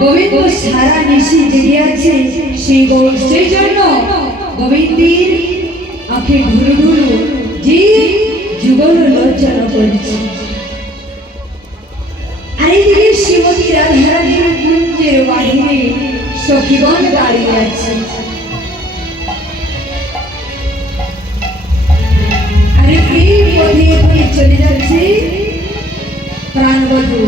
গোবিন্দ সারা নিশি জেগে আছে সেই জন্য গোবিন্দের আঁখে ঢুলু ঢুলু যে যুগল লোচন করছে। আর এইদিকে শ্রীমতী রাধারানীর কুঞ্জের বাহিরে সখীগণ দাঁড়িয়ে আছে। আর এই পথে চলে যাচ্ছে প্রাণবধূ।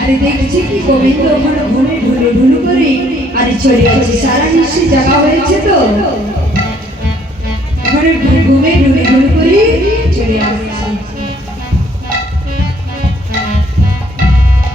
আরে দেখছি কি গোবিন্দ ওখানে ঘুমে ঢুলু ঢুলু করে আরে চলে যাচ্ছে। সারা নিশ্চয় জায়গা হয়েছে তো ওখানে ঘুমে ঢুলু ঢুলু করে চলে আসছে।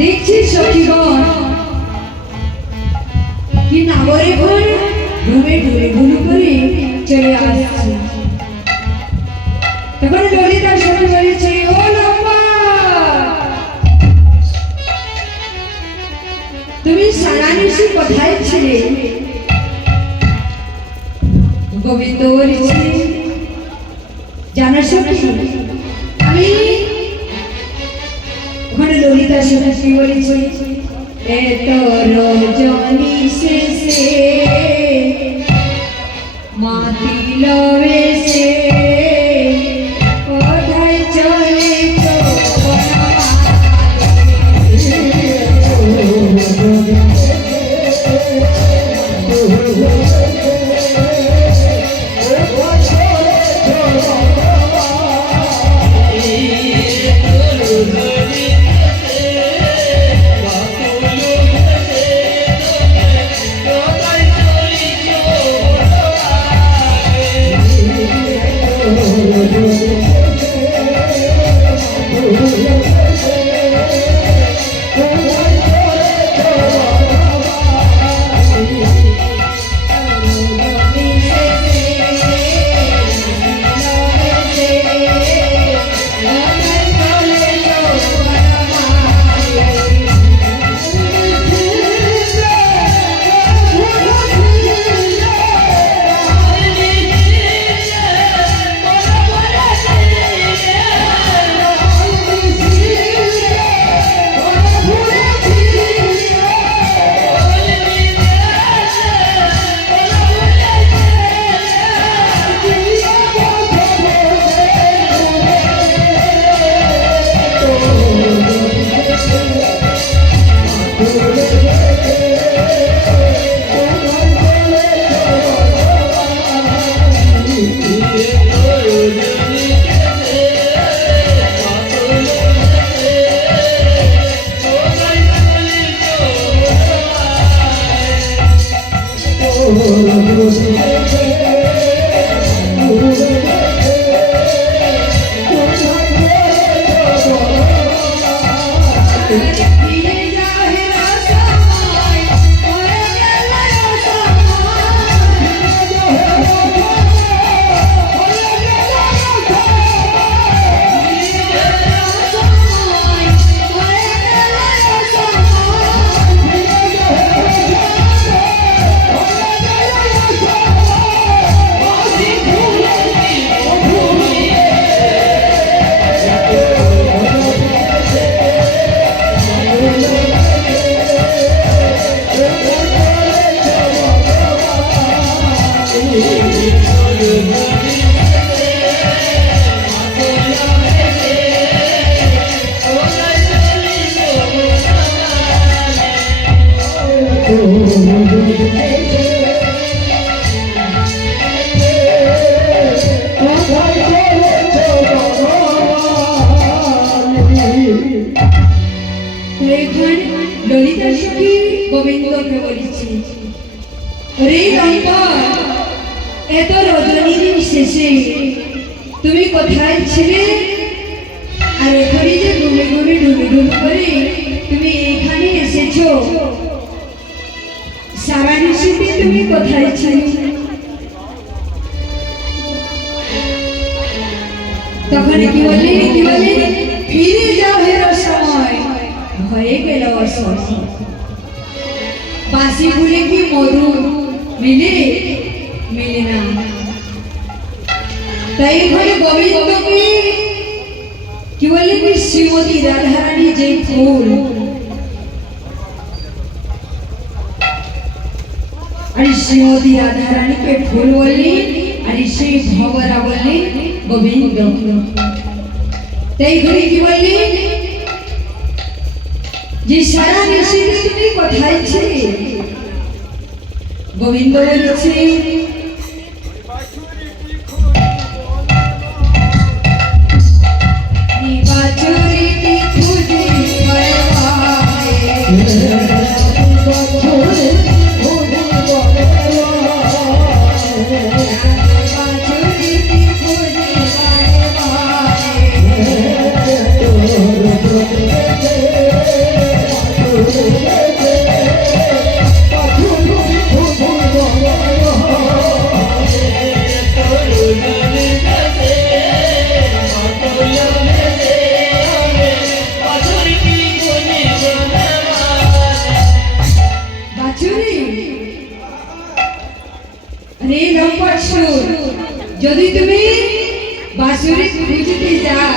দেখছি সখীগণ কি নাগরে ঘরে ঘুমে ঢুলু ঢুলু করে চলে আসছে। তখন ললিতা শুনে বলেছে, ও লম্বা, তুমি সারা নিশি কোথায় ছিলে? গোবিন্দ বলেছে, জানো সখী, আমি ওখানে ললিতা শুনে কি বলেছে, এত রজনী শেষে মাতিল বেশে কোথায় চলেছ ললিতা সখী গোবিন্দকে বলেছে, রে লম্বা, এত রজনীর শেষে তুমি কোথায় ছিলে? আর এখানে যে ঘুমে ঘুমে ঢুকে ঢুকে করে তুমি এখানে এসেছো, সারা নিশিতে তুমি কোথায় ছিলে? তখন কি বললি, ফিরে যাও হেরো সময় হয়ে গেল অসময়। বাসি ফুলে কি মধু মিলে? মিলে না। তাই এখানে গোবিন্দকে কি বললেন, শ্রীমতী রাধারানী যে ফুল আর শ্রীমতী রাধা রানীকে ফুল বললি আর সেই ভবরা বললি গোবিন্দ। তাই ঘুরে কি বললি যে সারা নিশিতে তুমি কোথায় ছিলে? গোবিন্দ বলছে বাছুরিটি খুঁজে যদি তুমি বাঁশুরি খুঁজতে যাও,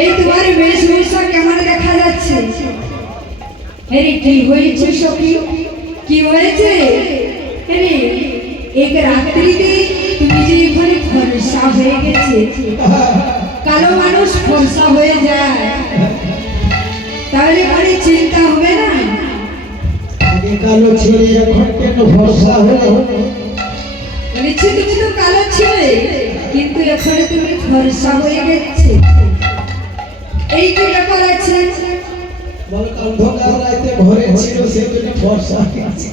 এই তোমার বেশভূষা কেমন দেখা যাচ্ছে? আরে কি হয়েছে সখী, কি হয়েছে? আরে এক রাত্রিতে তুমি যে এখানে ফর্সা হয়ে গেছে। কালো মানুষ ফর্সা হয়ে যায়, তাহলে মানে চিন্তা হবে না? কালো ছেলে এখন কেন ফর্সা হলো? বলেছি তুমি তো কালো ছিলে, কিন্তু এখন তুমি ফর্সা হয়ে গেছে। এই কি ব্যাপার আছে? বল অন্ধকার রাতে ঘরে ছিল সেজন্য ফর্সা হয়েছে।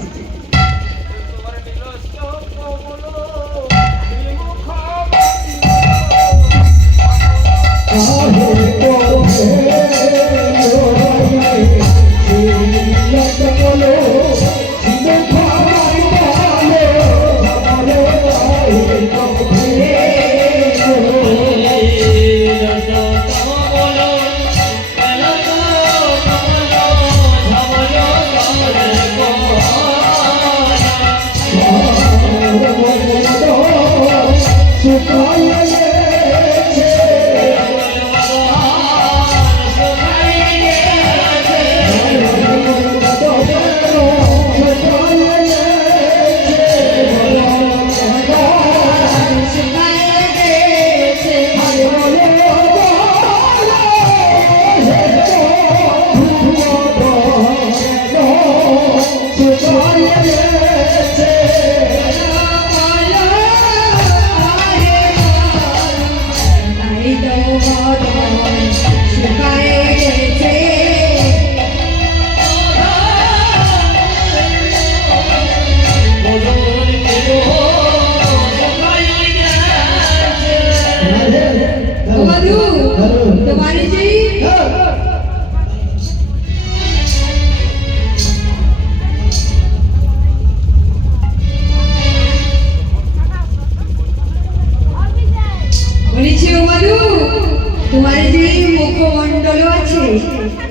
তোমার যে মুখমণ্ডল আছে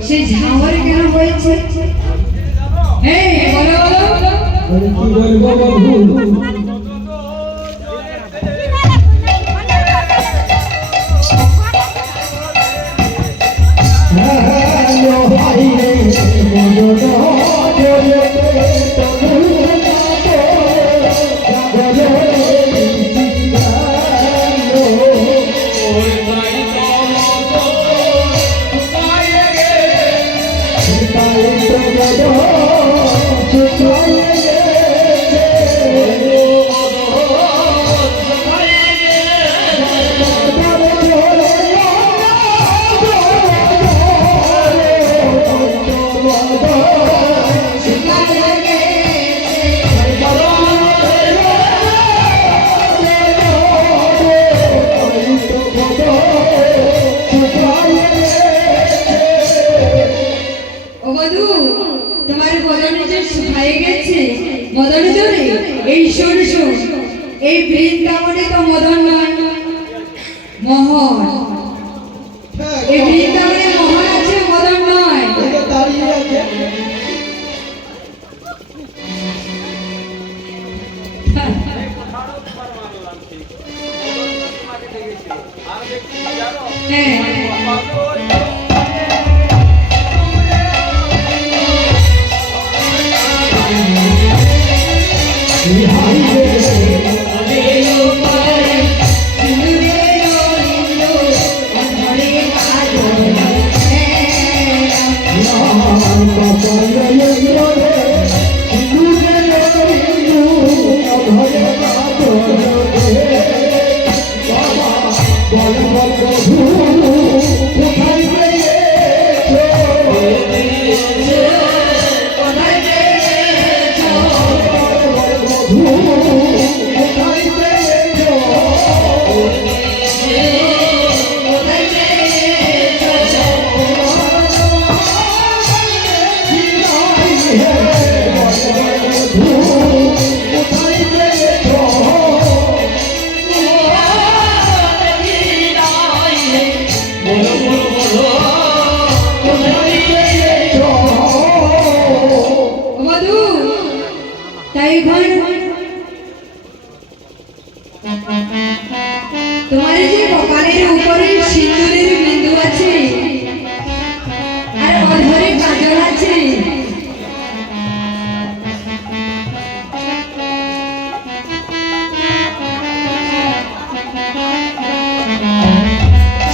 সে ঝামর কেন হয়েছে? হ্যাঁ বলো বলো, কি বলবো বন্ধু? এই শোন শোন, এই বৃন্দাবনে তো মদন নয়, মোহন। এই বৃন্দাবনে মোহন আছে, মদন নয়। দাঁড়িয়ে আছে হ্যাঁ মধু তাই ঘর তোমার যে কপালের উপরে সিঁদুরের বিন্দু আছে আর অধরে কাজল আছে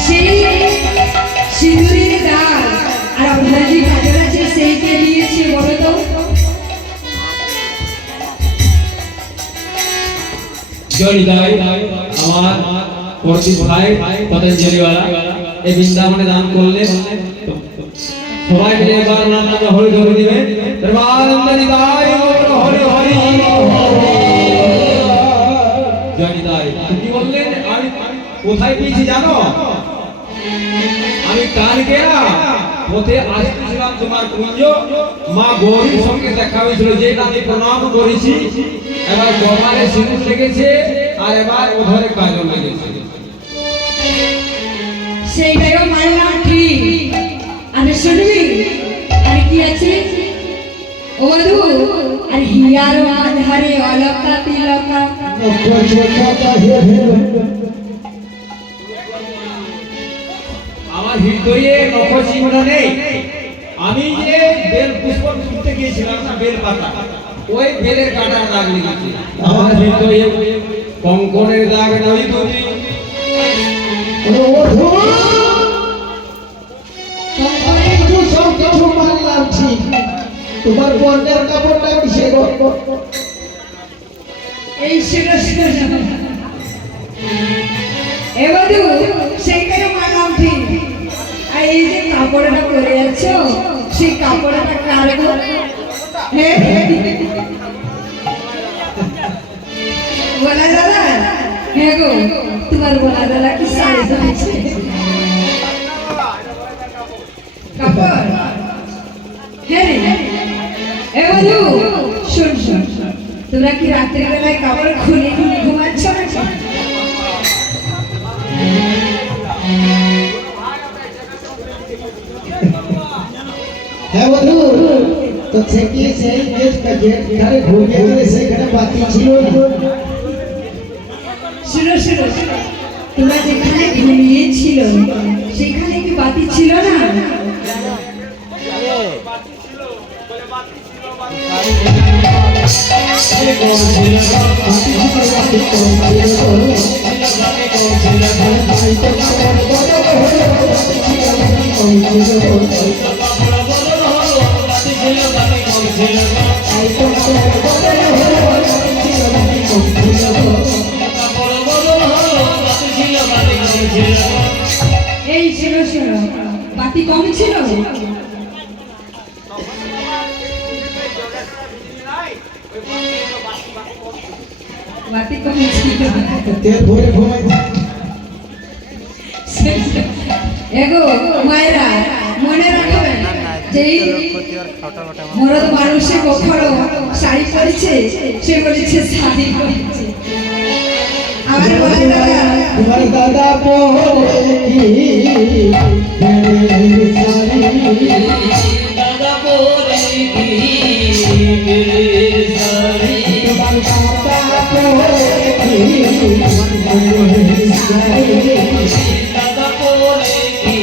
সেই সিঁদুরের দাগ আর অধরে যে কাজল আছে সেইকে দিয়েছে বলো তো জয়নিতাই আমার প্রদীপ ভাই পতঞ্জলিওয়ালা এই বৃন্দাবনে দান করলে সবাই মিলে এবার ওনার নামে হরি ধরে দিবে জয়নিতাই হরি হরি জয়নিতাই কি বললেন আমি কোথায় পেয়েছি জানো আমি কালকে না পথে আসতেছিলাম তোমার কুঞ্জ মা গৌরীর সঙ্গে দেখা হয়েছিল যেটা আমি প্রণাম করেছি এবার কপালে সিঁদুর লেগেছে আর এবার ওধরে কাজল লেগেছে সেইটাও মানলাম ঠিক আমি শুনবি আর কি আছে ও মধু আর হিয়ার আধারে অলকা তিলকা আমার হৃদয়ে নখচিহ্ন নেই আমি যে বেল পুষ্প তুলতে গিয়েছিলাম না বেল পাতা ওই বেলের কাটার দাগ লেগেছে আমার হৃদয়ে কঙ্কনের দাগ নই তুমি তোমার বর্ণের কাপড়টা কিসে এই সেটা এ মধু সেইটাও মানলাম ঠিক আর এই যে কাপড়টা পরে আছো সেই কাপড়টা কার গো বলা দাদা হ্যাঁ গো তোমার বলা দাদা কি সাড়ে জমেছে কাপড় হ্যাঁ রে এ মধু শোন শোন তোমরা কি রাত্রিবেলায় কাপড় খুলে খুলে ঘুমাচ্ছ না হ্যাঁ বন্ধু তো থেকে সেই দেশটা যেখানে ঘুরিয়ে গেলে সেখানে বাতি ছিল শুনো শুনো তোমরা যেখানে ঘুমিয়েছিল সেখানে কি বাতি ছিল না এই শুনো শুনো বাতি কম ছিল বাতি কম ছিল তেল ভরে ঘুমাই এগো মায়েরা মনে রাখবেন যে মরদ মানুষে কখনো শাড়ি পরেছে সে বলেছে শাড়ি পরেছে আমার বলে দাদা তোমার দাদা পরে কি দাদা পরে কি সারি তোমার দাদা পরে কি দাদা পরে কি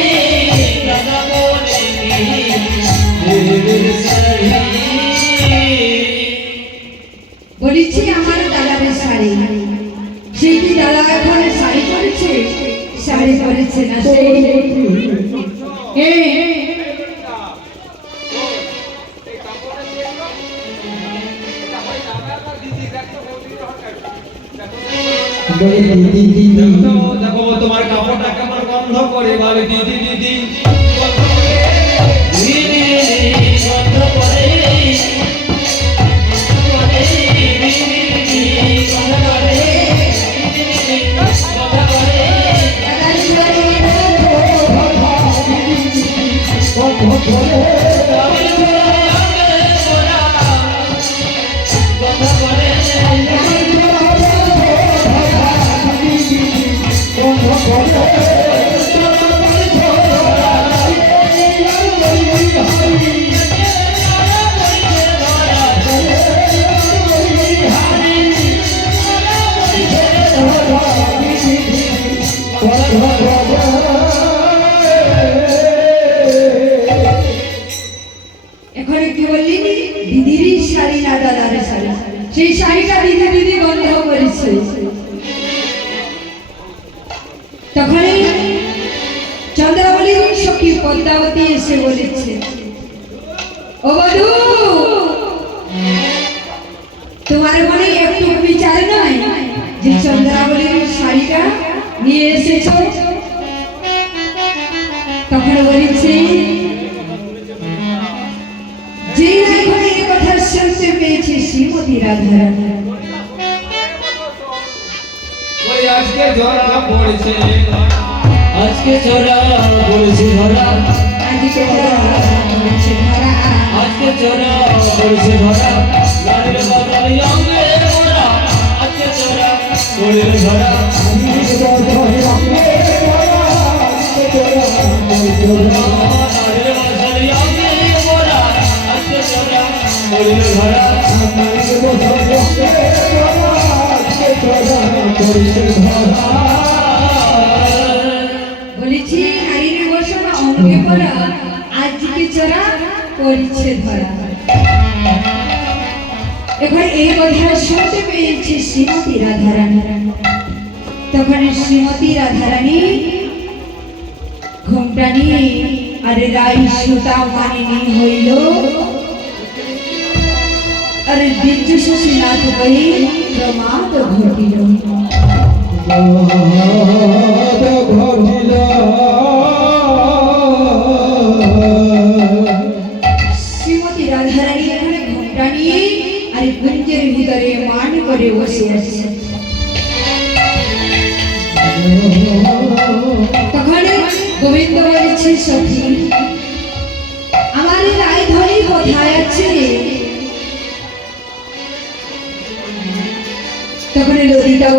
সারি দাদা পরে বলে দিদি দিদি দেখো তোমার কাপড়টা কেমন গন্ধ করে বলে দিদি দিদি দিদি গন্ধ করে এখানে কি বললি দিদিরই শাড়ি না দাদার শাড়ি, সেই শাড়িটা দিদি দিদি গন্ধ করেছে। তখন চন্দ্রাবলীর সখী পদ্মাবতী এসে বলেছে, ও বধূ, তোমার মনে একটু বিচার নয় যে চন্দ্রাবলীর শাড়িটা নিয়ে এসেছ? তখন বলেছে, যে এখন এই কথা শুনতে পেয়েছি শ্রীমতী রাধারানী, ওই আজকে ঝরা পড়েছে আজকে চোরা পড়েছে ধরা আজকে হচ্ছে ধরা, আজকে চোরা পড়েছে ধরা লালের বাগানে অঙ্গে মোরা আজকে চোরা পড়েছে ধরা লালের বাগানে অঙ্গে মোরা আজকে চোরা পড়েছে ধরা বলেছি নারীর বসন অঙ্গে পড়া, আজকে চোরা পড়ছে ধরা। এখন এই কথা শুনতে পেয়েছে শ্রীমতী রাধারানী। তখন শ্রীমতী রাধারানী ঘোমটা নিয়ে আর রাই সুতা মানিনি হইল, আর দিব্য শশীনাথ বই প্রমাদ ঘটিল। শ্রীমতী রাধারানী এখানে ঘোমটা নিয়ে আর কুঞ্জের ভিতরে মান করে বসে আছে। তখন গোবিন্দ বলেছে, সখী, আমার রায়ধনী কোথায় আছে? তখন ললিতা